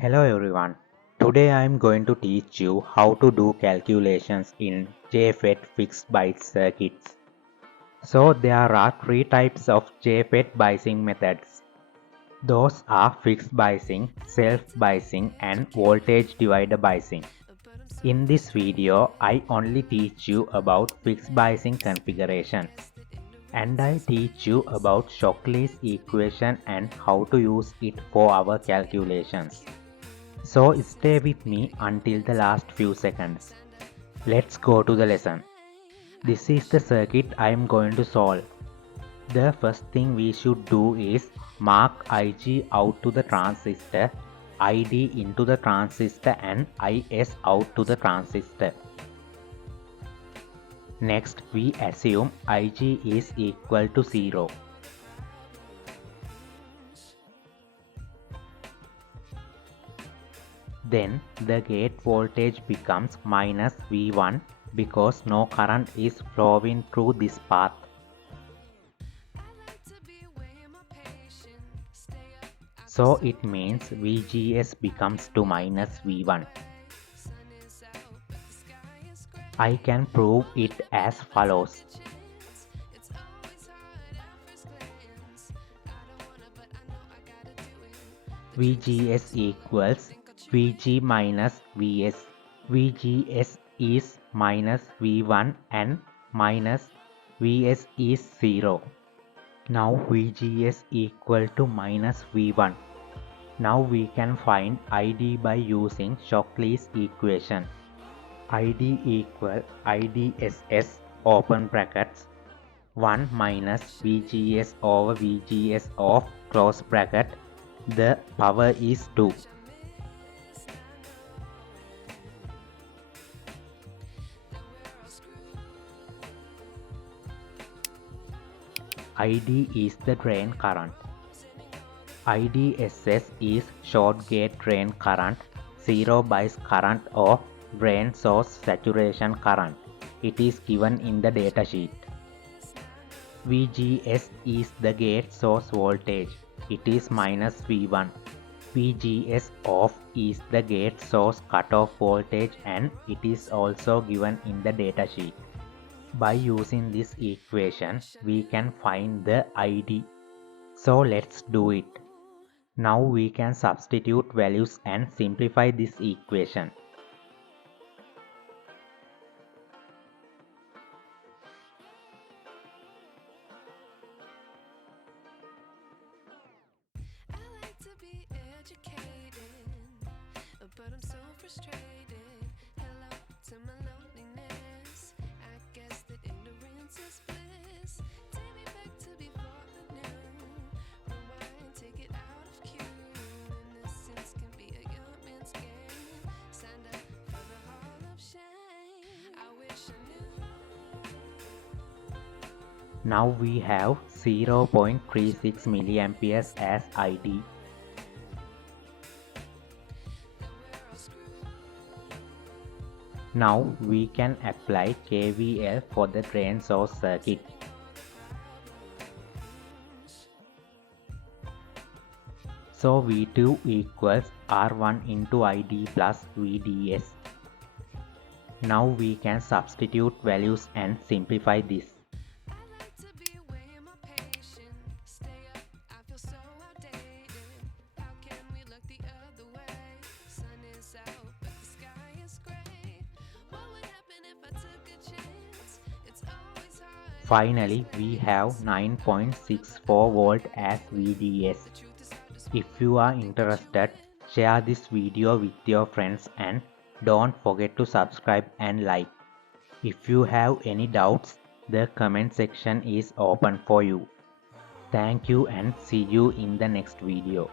Hello everyone. Today I am going to teach you how to do calculations in JFET fixed bias circuits. So there are three types of JFET biasing methods. Those are fixed biasing, self-biasing and voltage divider biasing. In this video, I only teach you about fixed biasing configuration. And I teach you about Shockley's equation and how to use it for our calculations. So stay with me until the last few seconds. Let's go to the lesson. This is the circuit I am going to solve. The first thing we should do is mark Ig out to the transistor, Id into the transistor and Is out to the transistor. Next we assume Ig is equal to 0. Then the gate voltage becomes minus V1 because no current is flowing through this path. So it means VGS becomes to minus V1. I can prove it as follows. VGS equals Vg minus Vs. VGS is minus V1 and minus Vs is 0. Now VGS equal to minus V1. Now we can find ID by using Shockley's equation. ID equal IDSS open brackets 1 minus VGS over VGS of close bracket. The power is 2. ID is the drain current. IDSS is short gate drain current, zero bias current or drain source saturation current. It is given in the datasheet. VGS is the gate source voltage. It is minus V1. VGS off is the gate source cutoff voltage and it is also given in the datasheet. By using this equation, we can find the ID. So let's do it. Now we can substitute values and simplify this equation. But I'm so frustrated. Hello to my loneliness. I guess that ignorance is bliss. Take me back to before the new. Rewind, take it out of cue. Innocence can be a young man's game. Signed up for the hall of shame. I wish I knew. Now we have 0.36 milliamperes as ID. Now we can apply KVL for the drain source circuit. So V2 equals R1 into ID plus VDS. Now we can substitute values and simplify this. Finally, we have 9.64 volt as VDS. If you are interested, share this video with your friends and don't forget to subscribe and like. If you have any doubts, the comment section is open for you. Thank you and see you in the next video.